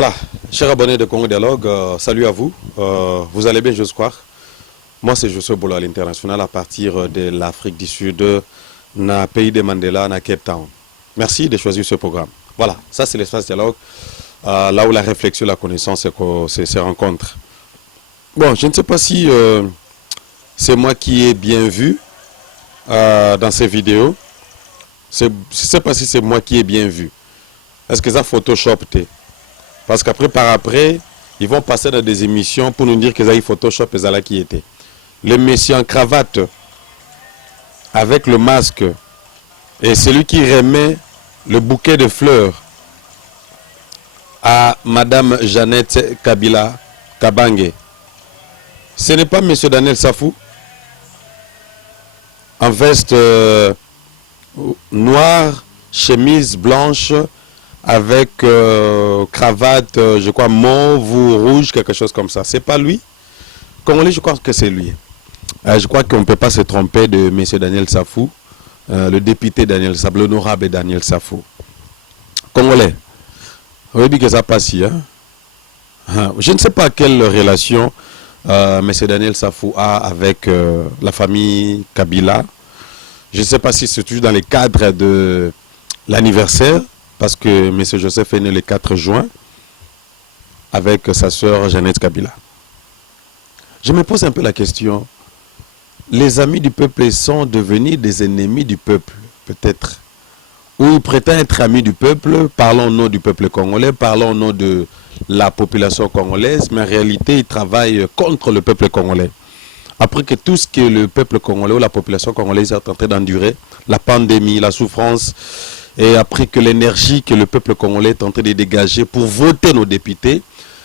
Voilà, chers abonnés de Congo Dialogue, salut à vous. Vous allez bien, j'ose croire. Moi, c'est Josué Bolo à l'international à partir de l'Afrique du Sud, na pays de Mandela, na Cape Town. Merci de choisir ce programme. Voilà, ça c'est l'espace dialogue, là où la réflexion, la connaissance se rencontrent. Bon, je ne sais pas si c'est moi qui ai bien vu dans ces vidéos. Je ne sais pas si c'est moi qui ai bien vu. Est-ce que ça Photoshop t'es? Parce qu'après, par après, ils vont passer dans des émissions pour nous dire que ça y Photoshop et ça là qui était. Le monsieur en cravate avec le masque et celui qui remet le bouquet de fleurs à Madame Jeannette Kabila Kabange. Ce n'est pas monsieur Daniel Safou en veste noire, chemise blanche avec cravate, je crois mauve ou rouge, quelque chose comme ça. C'est pas lui. Congolais, je crois que c'est lui. Je crois qu'on ne peut pas se tromper de M. Daniel Safou, le député Daniel Safou, l'honorable Daniel Safou. Congolais, vous avez dit que ça passe ici. Hein? Je ne sais pas quelle relation M. Daniel Safou a avec la famille Kabila. Je ne sais pas si c'est toujours dans le cadre de l'anniversaire, parce que M. Joseph est né le 4 juin avec sa sœur Jeannette Kabila. Je me pose un peu la question. Les amis du peuple sont devenus des ennemis du peuple, peut-être. Ou ils prétendent être amis du peuple, parlons au nom du peuple congolais, parlons au nom de la population congolaise, mais en réalité, ils travaillent contre le peuple congolais. Après que tout ce que le peuple congolais ou la population congolaise est en train d'endurer, la pandémie, la souffrance, et après que l'énergie que le peuple congolais est en train de dégager pour voter nos députés,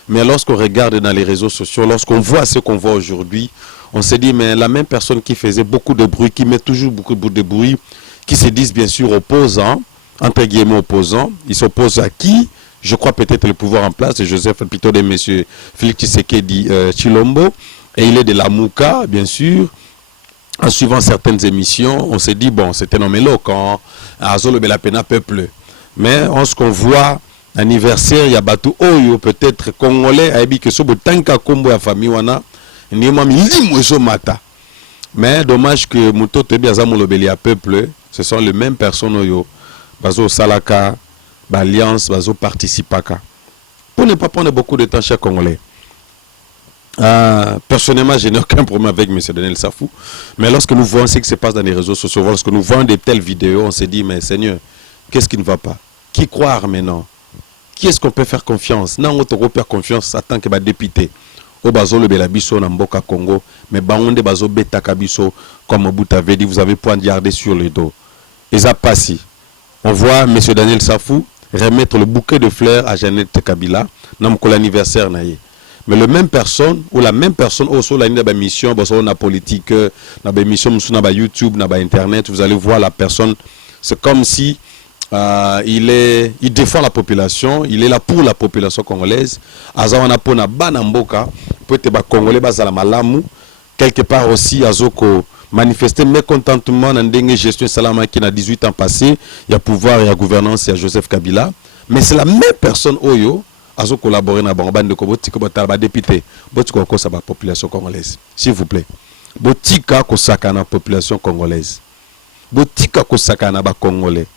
mais lorsqu'on regarde dans les réseaux sociaux, lorsqu'on voit ce qu'on voit aujourd'hui, on se dit, mais la même personne qui faisait beaucoup de bruit, qui met toujours beaucoup de bruit, qui se disent bien sûr opposants, entre guillemets opposants, ils s'opposent à qui? Je crois peut-être le pouvoir en place, c'est Joseph, plutôt de M. Félix Tshisekedi Tshilombo, et il est de la Mouka, bien sûr. En suivant certaines émissions, on s'est dit, bon, c'est un homme éloquent, Azolo Belapena peuple. Mais on ce qu'on voit, anniversaire, il y a Batou Oyo, peut-être congolais, Aibi que Sobo Tanka Kombo ya famille wana, ni mami limo so mata. Mais dommage que Mouto Tebi Azamolo Belia peuple, ce sont les mêmes personnes Oyo, Bazo Salaka, Alliance, Bazo Participaka. Pour ne pas prendre beaucoup de temps, chers Congolais. Personnellement, je n'ai aucun problème avec M. Daniel Safou. Mais lorsque nous voyons ce qui se passe dans les réseaux sociaux, lorsque nous voyons de telles vidéos, on se dit, mais Seigneur, qu'est-ce qui ne va pas? Qui croire maintenant? Qui est-ce qu'on peut faire confiance? Non, on peut faire confiance en tant que député. Au bazo le belabiso na mboka Congo, mais baonde bazo beta kabiso, comme Bout avait dit, vous avez point garder sur le dos. Et ça passe. On voit M. Daniel Safou remettre le bouquet de fleurs à Jeannette Kabila, dans l'anniversaire naïe. Mais la même personne, ou la même personne, au sol, la mission, na politique, na mission, na YouTube, na Internet, vous allez voir la personne, c'est comme si il défend la population, il est là pour la population congolaise. Azawana pona banamboka, peut-être congolais bazala malamu, quelque part aussi azoko manifester mécontentement dans une gestion salama qui a 18 ans passé, il y a pouvoir et il y a gouvernance, il y a Joseph Kabila, mais c'est la même personne oyo azo collaborer na bande de Kobotiko Bataba député, Botiko ko sa population congolaise. S'il vous plaît. Botika ko sakana population congolaise. Botika ko sakana ba congolais.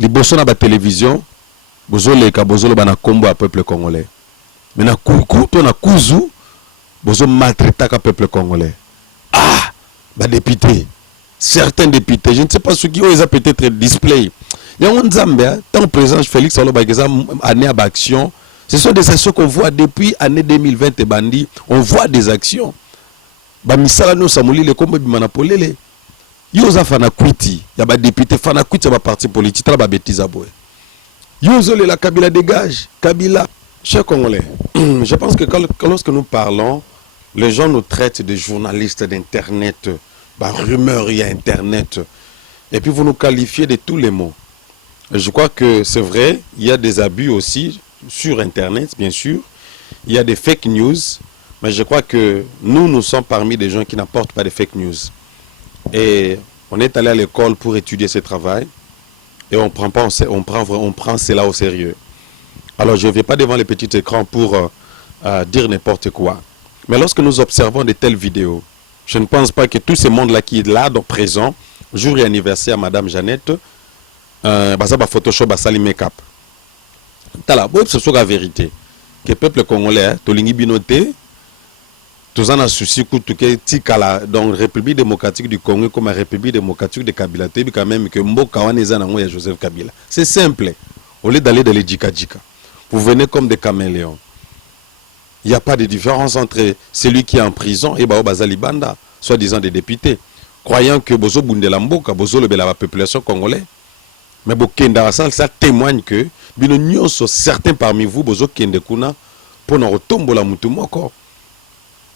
Liboso na ba télévision, bozole ka bozolo bana kombo à peuple congolais. Mais na kuku na kuzu, bozo maltraiter ka peuple congolais. Ah, ba député. Certains députés, je ne sais pas ceux qui ont peut-être display. Il y a un Zambia, tant que président Félix Salobageza année à action. Ce sont des actions qu'on voit depuis l'année 2020 et bandi. On voit des actions. Bamisala no samuli le kombo bimanapolele. Yoza fanakwiti, ya ba député fanakwiti ya ba parti politique la ba bêtise boy. Yozo la Kabila dégage, Kabila. Chers Congolais, je pense que lorsque nous parlons, les gens nous traitent de journalistes d'internet, bah rumeurs il y a internet. Et puis vous nous qualifiez de tous les mots. Je crois que c'est vrai, il y a des abus aussi sur Internet, bien sûr. Il y a des fake news, mais je crois que nous sommes parmi des gens qui n'apportent pas de fake news. Et on est allé à l'école pour étudier ce travail et on prend cela au sérieux. Alors, je ne vais pas devant les petits écrans pour dire n'importe quoi. Mais lorsque nous observons de telles vidéos, je ne pense pas que tout ce monde-là qui est là, donc présent, jour et anniversaire à Madame Jeannette, bah Photoshop, bah ça make-up. C'est la vérité. Que le peuple congolais, Tolingi Binoté, tous en a souci dans la République démocratique du Congo comme la République démocratique de Kabila, quand même que Mboka Wanezana et Joseph Kabila. C'est simple. Au lieu d'aller dans les djika-djika, vous venez comme des caméléons. Il n'y a pas de différence entre celui qui est en prison et Bazali Banda, soi-disant des députés, croyant que Bozo Bundela Mboka, Bozo le la population congolaise. Mais Bokenda ça témoigne que certains parmi vous, Bozo Kende Kuna, pour nous retomber la moutoumoko.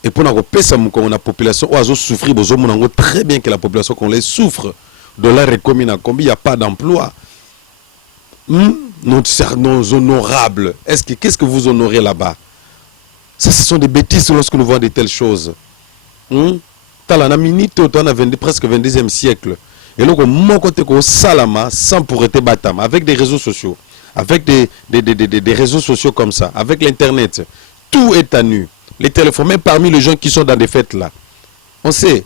Et pour nous repasser la population, oiseau souffrir, Bozo Mounango très bien que la population congolaise souffre de la recommune il n'y a pas d'emploi. Nos honorables, qu'est-ce que vous honorez là-bas? Ça, ce sont des bêtises lorsque nous voyons de telles choses. T'as la minute, on a presque 22e siècle. Et donc, mon côté, Salama, sans pour être Batam, avec des réseaux sociaux, avec des réseaux sociaux comme ça, avec l'Internet, tout est à nu. Les téléphones, même parmi les gens qui sont dans des fêtes là. On sait.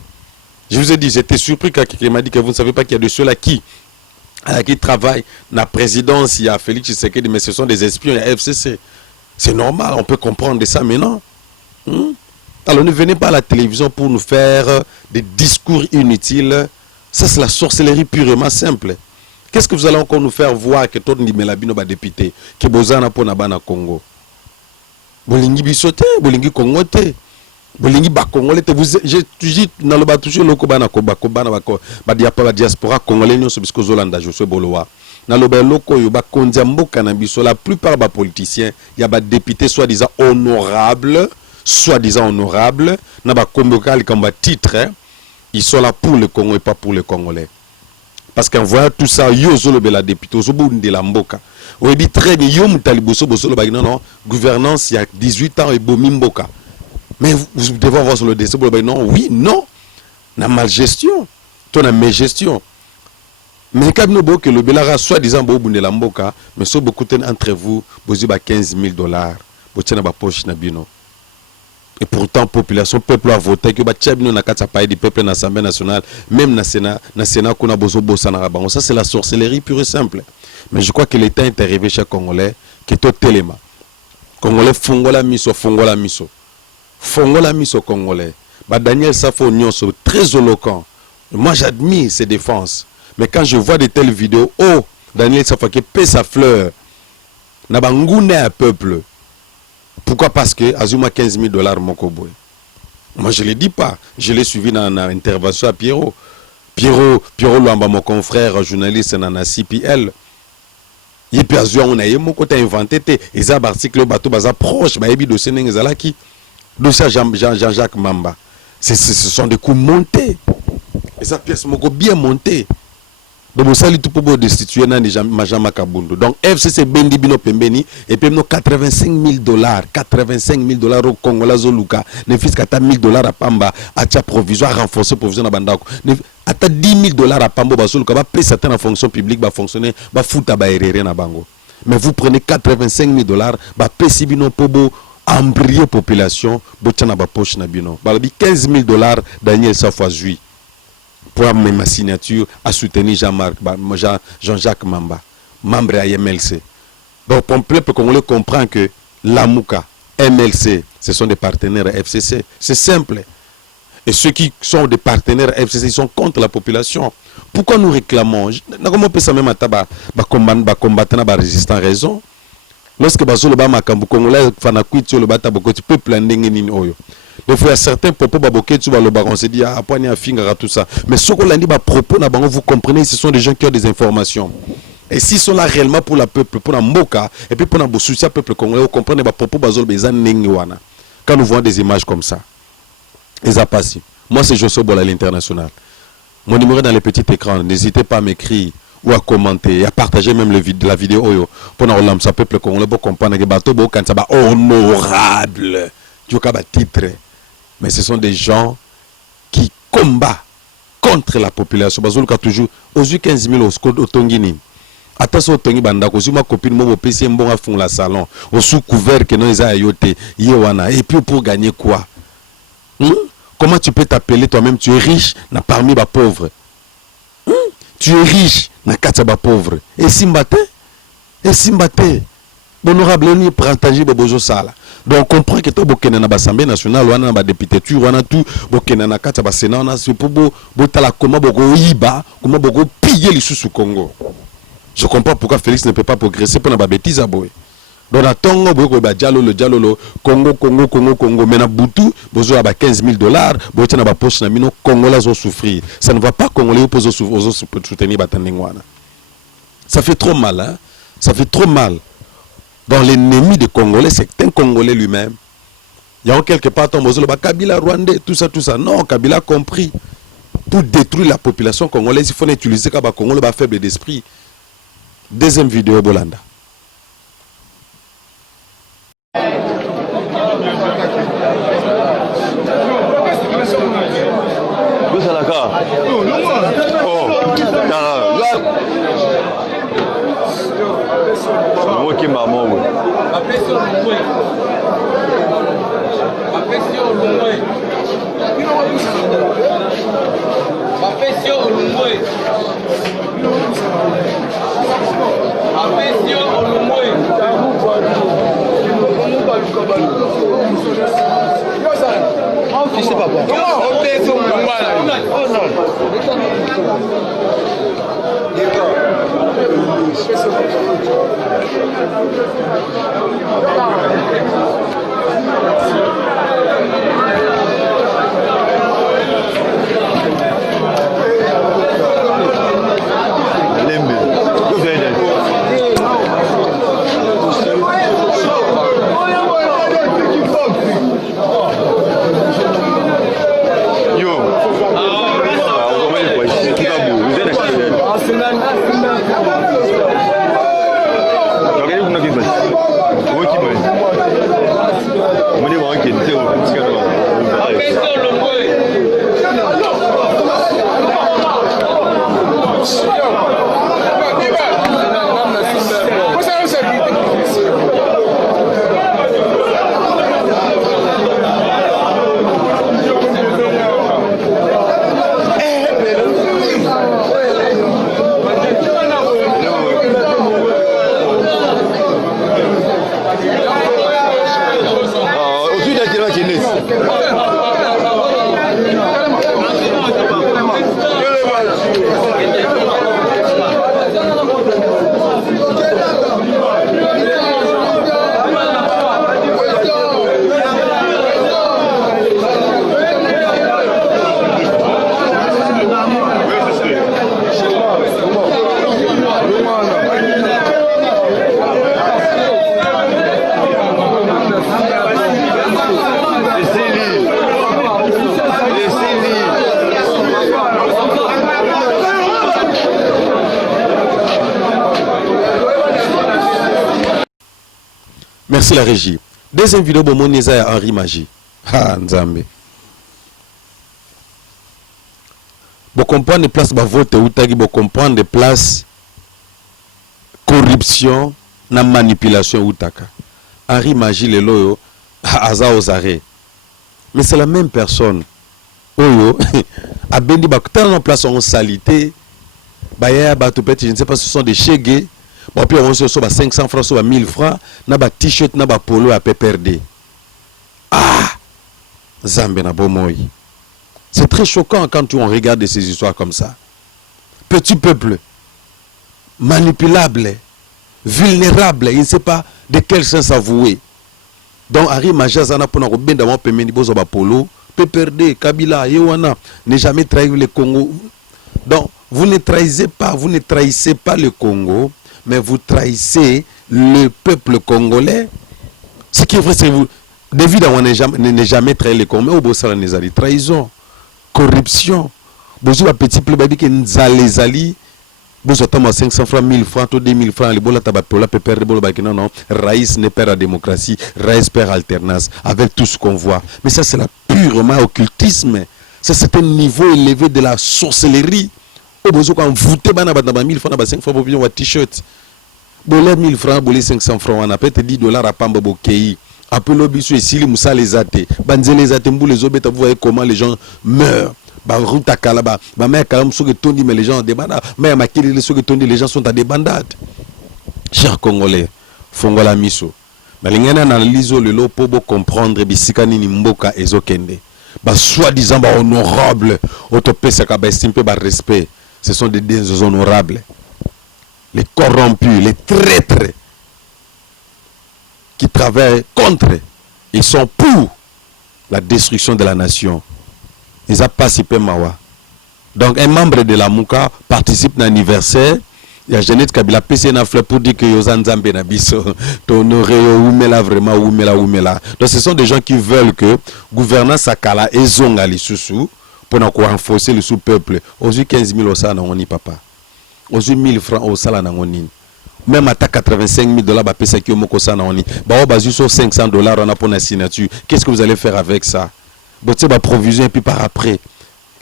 Je vous ai dit, j'étais surpris quand quelqu'un m'a dit que vous ne savez pas qu'il y a de ceux-là qui travaillent dans la présidence, il y a Félix Tshisekedi, mais ce sont des espions, il y a FCC. C'est normal, on peut comprendre de ça maintenant. Alors ne venez pas à la télévision pour nous faire des discours inutiles. Ça, c'est la sorcellerie purement simple. Qu'est-ce que vous allez encore nous faire voir que tout le monde va député, que Bozana pour Nabana Congo? Bolingi bisote, Bolingi Congote, Bolingi Bakongole, j'ai toujours dans le bas toujours le Kobana Kobana Badiapa diaspora congolais, nous sommes Zolanda, je suis Boloa. Dans le loko yoba kondiambo cannabis, la plupart des politiciens, il y a des députés soi-disant honorables, n'a pas convoqué comme titre, ils sont là pour le Congo et pas pour les Congolais. Parce qu'en voyant tout ça, yozo le bela député, ozo de la mboka. On dit très bien, yom taliboso boso le bag non, gouvernance il y a 18 ans et bomi mboka. Mais vous devez voir sur le décès, non, oui, non, na mal gestion, ton a mal gestion. Mais quand nous que le Belara soit-disant de la mboka, mais so beaucoup entre vous, vous avez 15 000 $, vous avez une poche nabino. Et pourtant, population, peuple a voté que Batchabino n'a qu'à parler du peuple dans l'Assemblée nationale, même dans le Sénat, qu'on a besoin de ça, c'est la sorcellerie pure et simple. Mais je crois que l'État est arrivé chez Congolais, qui est au téléma. Congolais, fongola miso, fongola miso. Fongola miso Congolais. Daniel Safo Nyonso, très éloquent. Moi, j'admire ses défenses. Mais quand je vois de telles vidéos, oh, Daniel Safo qui paie sa fleur, n'a pas un peuple. Pourquoi? Parce que Azuma 15 000 $, mon cowboy. Moi, je ne le dis pas. Je l'ai suivi dans l'intervention à Pierrot. Pierrot Luamba, mon confrère journaliste dans la CPL. Et puis, on a mon côté inventé. Et ça, l'article, le bateau, baza proche, bah, ebi dossier n'engazalaki. Dossier Jean-Jacques Mamba. Ce sont des coups montés. Et ça, pièce, mon bien monté. Donc, ça, tout pour destituer Majama Kabundu. Donc, FCC Bendi Bino Pembeni, et puis, 85 000 $, 85 000 $ au Congolais Zoluka, ne fils qu'à 1 000 $ à Pamba, à tia provisoire, renforcer provision à Bandako. À 10 000 $ à Pambo, Bazoluka, va payer certaines fonctions publiques, va fonctionner, va foutre à Baéréré na Bango. Mais vous prenez 85 000 $, va payer Bino Pobo, embryer population, Botiana Bapoche Nabino. 15 000 $, Daniel Safoazui. Pour ma signature à soutenir Jean-Jacques Mamba, membre à MLC. Donc, pour le peuple congolais comprend que l'AMUCA, MLC, ce sont des partenaires FCC. C'est simple. Et ceux qui sont des partenaires FCC, ils sont contre la population. Pourquoi nous réclamons? Comment on peut ça même à combattre la résistance raison? Lorsque le Bamakambu Congolais, le peuple a oyo. Donc il y a certains propos on se dit tout ça. Mais ce qu'on a dit propos vous comprenez, ce sont des gens qui ont des informations. Et s'ils sont là réellement pour le peuple, pour la Moka, et puis pour le souci peuple congolais, vous comprenez propos quand nous voyons des images comme ça. Et ça passe. Moi c'est Josso Bola l'international. Mon numéro est dans les petits écrans. N'hésitez pas à m'écrire ou à commenter et à partager même la vidéo pour le peuple congolais pour comprendre que bateau quand ça va honorable. Du cas titre. Mais ce sont des gens qui combattent contre la population. Parce que toujours, aux 15 000 au Tongini, Attention, Tony Bandako, si ma copine, mon PC, bon à fond la salon, au sous couvert que non, ils ont ayoté, yewana. Et puis pour gagner quoi? Comment tu peux t'appeler toi-même? Tu es riche, n'a parmi les pauvres. Tu es riche, n'a qu'à ba pauvre. Et Simbate? Et Simbate? Honorable, ni partager bobojo sala. Donc on comprend que toi bokena na l'Assemblée nationale, wana na député, tu wana tout bokena na kata ba Sénat, on a c'est pour botala comment boko yiba, comment boko piller les sous Congo. Je comprends pourquoi Félix ne peut pas progresser pour la bêtise à boy. Dans la tongo, le dialolo, Congo, mais na Boutou, besoin de 15 000 $, besoin de poche na mino, Congolais ont souffrir. Ça ne va pas Congolais pour soutenir Batandengwana. Ça fait trop mal, hein? Ça fait trop mal. Dans l'ennemi des Congolais, c'est un Congolais lui-même. Il y a quelque part, Kabila, Rwandais, tout ça. Non, Kabila a compris. Pour détruire la population congolaise, il faut utiliser le Congo, faible d'esprit. Deuxième vidéo, Bolanda. Merci la régie. Deuxième vidéo, bon, Neza Henri Magie. Ah, Nzambe. Vous comprenez les places, vote ou tagi, vous comprenez les places, corruption, na manipulation ou taka. Henri Magie, le loyo, aza aux arrêts. Mais c'est la même personne. Oyo, a bendi, tellement place en salité, baya, je ne sais pas, ce sont des chégués. Bon, puis on se sauve 500 francs, soit 1000 francs, na ba t-shirt, na ba polo à PPRD. Ah! Zambé na bomoy. C'est très choquant quand on regarde ces histoires comme ça. Petit peuple, manipulable, vulnérable, il ne sait pas de quel sens avouer. Donc, Henri Majazana pour nous bien d'avoir permis de bozo ba polo, PPRD, Kabila, Yewana, ne jamais trahir le Congo. Donc, vous ne trahissez pas le Congo, mais vous trahissez le peuple congolais. Ce qui est vrai, c'est que vous, David n'est jamais trahi le Congo, mais au Bossara Nezali, trahison, corruption. Vous avez un petit peu de Nzali, vous avez 500 francs, 1000 francs, 2000 francs, les bolas tabapola, pépère, non, non, Raïs ne perd la démocratie, Raïs perd alternance, avec tout ce qu'on voit. Mais ça, c'est purement occultisme. Ça, c'est un niveau élevé de la sorcellerie. vous avez voté 1000 francs, 5 francs pour un t-shirt. Bolé 1000 francs, bolé 500 francs, on a peut-être 10 dollars à Pamba Bokei. Après l'obissu et Sili Moussa les athées. Banze les athées, les obétas, vous voyez comment les gens meurent. Route à Kalaba, ma mère Kalam sur Tony, mais les gens ont des bandades. Mais ma kiri sur Tony, les gens sont à des bandades. Chers Congolais, Fongola Miso. Mais les gens analysent le lot pour comprendre Bisikani Nimboka et Zokende. Soi-disant honorable, autopesaka estime respect. Ce sont des déshonorables. Les corrompus, les traîtres qui travaillent contre, ils sont pour la destruction de la nation. Ils ont participé Mawa. Donc un membre de la Mouka participe à l'anniversaire. Il y a Jeannette Kabila PC na fleur pour dire que Yozan Zambé na biso t'honorer Oumela vraiment Oumela. Donc ce sont des gens qui veulent que gouvernance akala ezonga lisusu pour renforcer le sous-peuple. Aujourd'hui 15 000 au sala na ngoni papa. Aujourd'hui 1000 francs au sala na ngoni. Même à 85 000 dollars ba pesa ki omoko sa na ngoni. Ba bazu sur 500 dollars on a pour la signature. Qu'est-ce que vous allez faire avec ça? Botte ba provision et puis par après.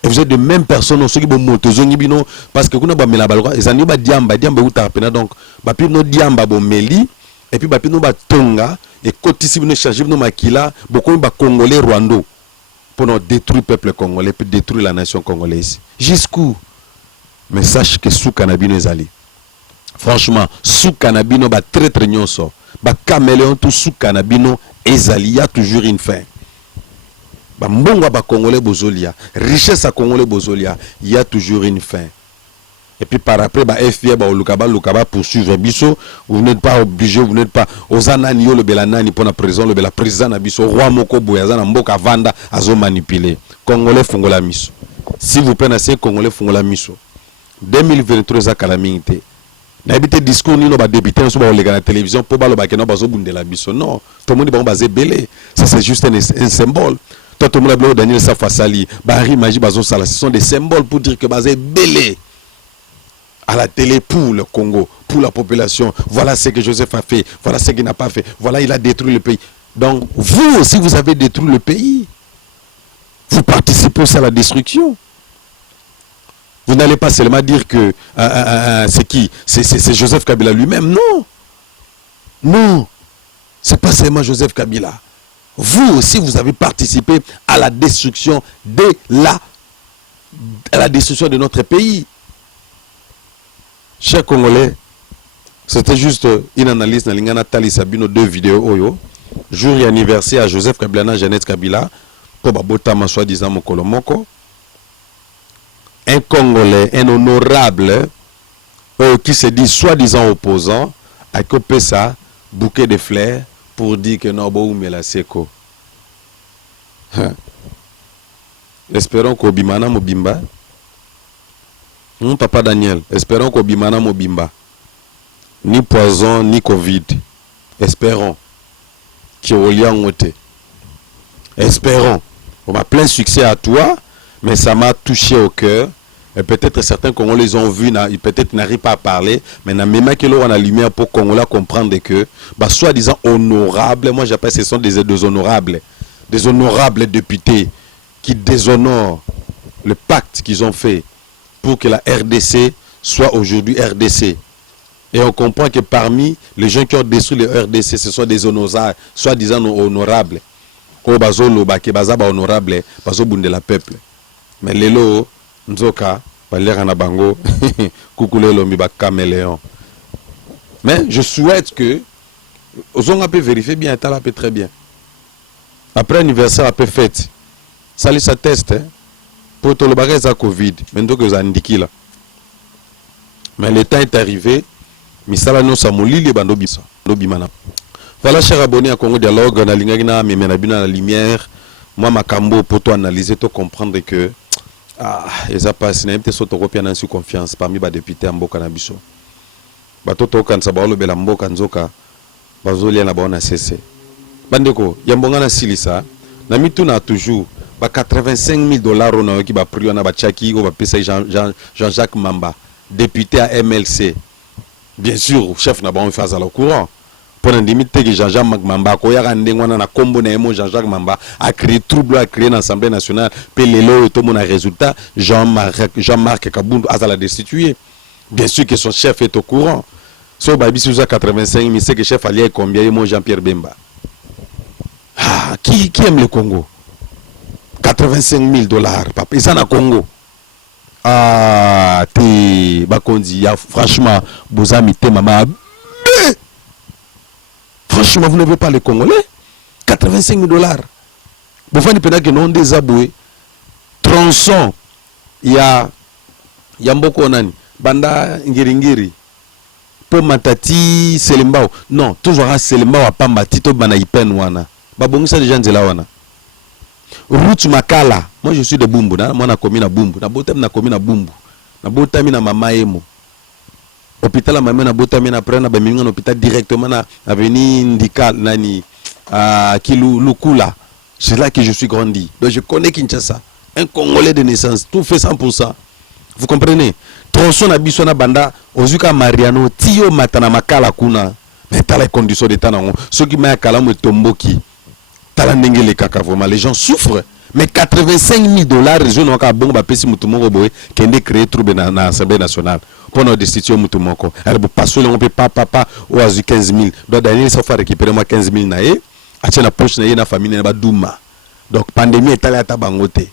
Et vous êtes de même personne ceux qui vont monter parce que vous n'avez pas balwa ils ont diamba ou tapena donc bapi no diamba bo meli et puis bapi no ba tonga et kotisi no charger no makila beaucoup ba congolais rwando pour nous détruire le peuple congolais pour détruire la nation congolaise jusqu'où. Mais sache que sous canabino ezali franchement sous canabino ba très nyonso ba caméléon tout sous canabino ezali y a toujours une fin. Mbongo ba congolais bozolia, richesse à congolais bozolia, il y a toujours une fin. Et puis par après ba FBI ba lukaba poursuivre biso, vous n'êtes pas obligé, vous n'êtes pas ozanani yo le belanani pour la prison, le bela président na biso roi moko boyaza na mboka vanda azo manipuler. Congolais fongola miso. Si vous prenez congolais fongola miso. 2023 za calamité. N'habite discours ni no ba député no ba olega na télévision pour ba lo ba kena bazo bundela biso. Non, tout le monde ba bazé belé. Ça c'est juste un symbole. Toi, tout le monde a Daniel Safasali, Bahari Maji Bazo Sala, ce sont des symboles pour dire que Bazé belé à la télé pour le Congo, pour la population. Voilà ce que Joseph a fait, voilà ce qu'il n'a pas fait, voilà il a détruit le pays. Donc vous aussi vous avez détruit le pays. Vous participez aussi à la destruction. Vous n'allez pas seulement dire que c'est qui? C'est Joseph Kabila lui-même. Non. Non. C'est pas seulement Joseph Kabila. Vous aussi, vous avez participé à la destruction de notre pays. Chers Congolais, c'était juste une analyse dans l'Ingana Tali Sabino 2 vidéos oyo. Jour et anniversaire à Joseph Kabila, Jeannette Kabila, pour Babotama soi-disant Mokolomoko. Un Congolais, un honorable, qui se dit soi-disant opposant, a copé ça, bouquet de fleurs, pour dire que non, bon, mais la seko. Espérons qu'au Bimana Mobimba. Papa Daniel, espérons qu'au Bimana Mobimba. Ni poison, ni Covid. Espérons. Qu'il y ait un espérons. On m'a plein succès à toi, mais ça m'a touché au cœur. Et peut-être certains Congolais les ont vus, peut-être n'arrivent pas à parler, mais même que l'on a la lumière pour Congolais comprendre que, soi-disant honorables, moi j'appelle ce sont des déshonorables députés qui déshonorent le pacte qu'ils ont fait pour que la RDC soit aujourd'hui RDC. Et on comprend que parmi les gens qui ont détruit le RDC, ce sont des honorables, soi-disant honorables. Ko bazolo ba ke bazaba honorable, bazo bundela peuple. Mais lelo nzoka balera na bango kukulelo mi ba caméléon. Mais je souhaite que Ozonga peut vérifier bien, Tala peut très bien. Après anniversaire, après fête, ça lui s'atteste pour tout le bagage à Covid. Maintenant que vous indiquez là. Mais le temps est arrivé. Misala no samuli le bando bisa. Voilà, chers abonnés à Congo Dialogue, on a la lumière. Moi, ma cambo pour toi analyser, pour comprendre que ils ont passé une petite autoropie en confiance parmi les députés en Boka Nabiso. Batoto kan sabalo bela mboka nzoka bazoli na bona cessé. Bandeko, yambonga na silisa na mituna toujours ba 85 000 dollars on a qui ba pris on a ba Tchaki ou ba pesa Jean-Jacques Mamba, député à MLC. Bien sûr, chef n'a pas en face à le courant. pour l'indemnité que Jean-Jacques Mamba ko ya ndengwana na kombo na emo Jean-Jacques Mamba a créé trouble a créé l'Assemblée nationale pe lelo to mon résultat Jean-Marc Kabundu a la destitué. Bien sûr que son chef est au courant. So babi sous 85 mais c'est que chef allié combien mon Jean-Pierre Bemba. Ah, qui aime le Congo? 85 000 $, papa. Et ça na Congo. Ah, t'es bakondi, franchement, vous avez mis maman. Franchement, vous n'avez pas les Congolais. 85 000 $. Vous faites pendant que non désaboué. Tronçon. Il y a beaucoup nani. Banda Ngiringiri. Pour Matati, Selembao. Non, toujours à Selembao à Pamba, Tito Bana Ipen Wana. Babongi ça déjà Nzela Wana. Route Makala. Moi je suis de Bumbu. Moi na komi na Bumbu. Na botam na komi na Bumbu. Na botami na mama emo. Hôpital mama na botami na prendre na ba minga hôpital directement na avenue Ndika nani Lukula. C'est là que je suis grandi. Donc je connais Kinshasa. Un Congolais de naissance, tout fait 100%. Vous comprenez? Tronçon na biso na banda ozuka Mariano Tio Matana Makala kuna. Mais t'as les conditions d'état nango. Ceux qui m'a kala mo tomboki. Les gens souffrent. Mais 85 000 $, les gens n'ont pas bon pesi mutumoko boy qui ont créé trouble dans l'Assemblée nationale. Pour notre destitution mutumoko. Elle peut pas seulement papa ou à 15 000. Donc Daniel ça fait récupérer moi 15 000 naé. Ache na poche naé na famille na douma. Donc pandémie est allée à tabangote.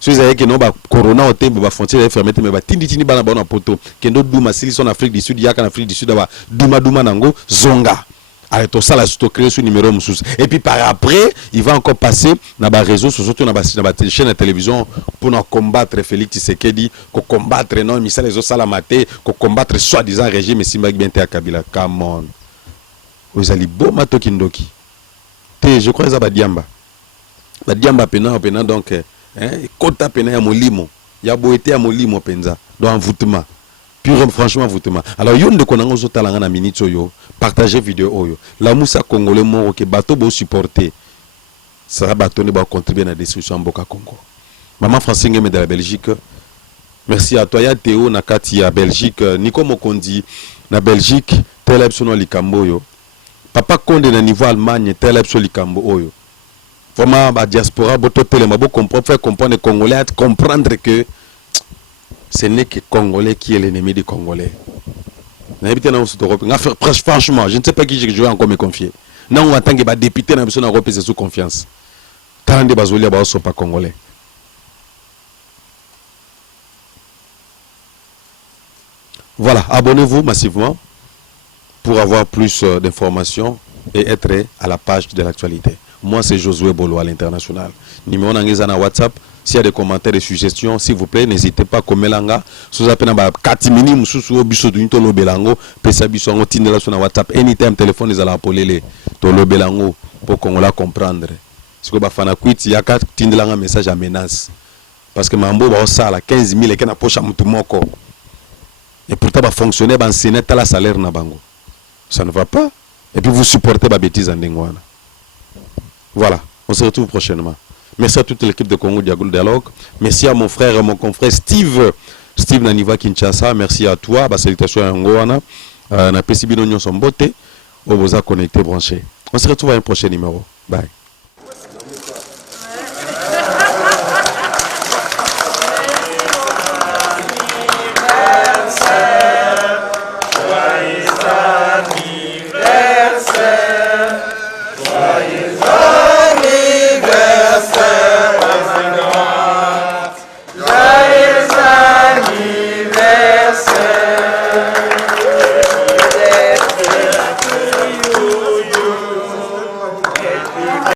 Si vous avez que non ba corona au tempo ba frontière fermée mais ba tindi bana ba na poto. Kendo douma si sont en Afrique du Sud, yaka en Afrique du Sud ba douma nango zonga. Alors tout ça là c'est créé ce numéro et puis par après il va encore passer dans les réseaux sociaux dans la chaîne de télévision pour nous combattre Félix Tshisekedi pour combattre non Michel les autres salamaté pour combattre soi-disant régime Simba Biente à Kabila. Come on, vous allez beau mato kindoki je crois ça badiamba pena donc kota pena ya molimo ya boete ya molimo penza dans envoûtement pure franchement envoûtement. Alors yon de konango zo talanga na minute yo partager vidéo oyo la moussa congolais moro que bateau bo supporter ça bateau ne va contribuer à la destruction Mboka Congo. Maman Francine de la Belgique, merci à toi ya Théo na kati ya Belgique Nico Mokondi na Belgique tel sono likambo yo papa Konde na niveau Allemagne tel likambo oyo vraiment ba diaspora boto telema bo comprendre faire comprendre les Congolais comprendre que ce n'est que Congolais qui est l'ennemi des Congolais. Franchement, je ne sais pas qui je vais encore me confier. Non, en tant que député, on a Europe, c'est sous confiance. Tant de Bazolia ne sont pas Congolais. Voilà, abonnez-vous massivement pour avoir plus d'informations et être à la page de l'actualité. Moi, c'est Josué Bolo à l'international. Numéro na WhatsApp. S'il y a des commentaires, des suggestions, s'il vous plaît, n'hésitez pas à commenter. Si vous avez 4 minutes, vous avez belango, sur WhatsApp, anytime téléphone, vous allez appeler les belango pour qu'on la comprendre. Si vous avez il y a 4 message à menace. Parce que Mambo va au 15 000 et qu'il y a poche à Moutoumoko. Et pourtant, va fonctionner, va enseigner la salaire na bango. Ça ne va pas. Et puis vous supportez la bêtise en Dengwana. Voilà, on se retrouve prochainement. Merci à toute l'équipe de Congo Dialogue. Merci à mon frère et mon confrère Steve Naniva Kinshasa. Merci à toi. Salutations à Ngoana. Na Pesibino Nyon Sombote. Au Boza connecté branché. On se retrouve à un prochain numéro. Bye.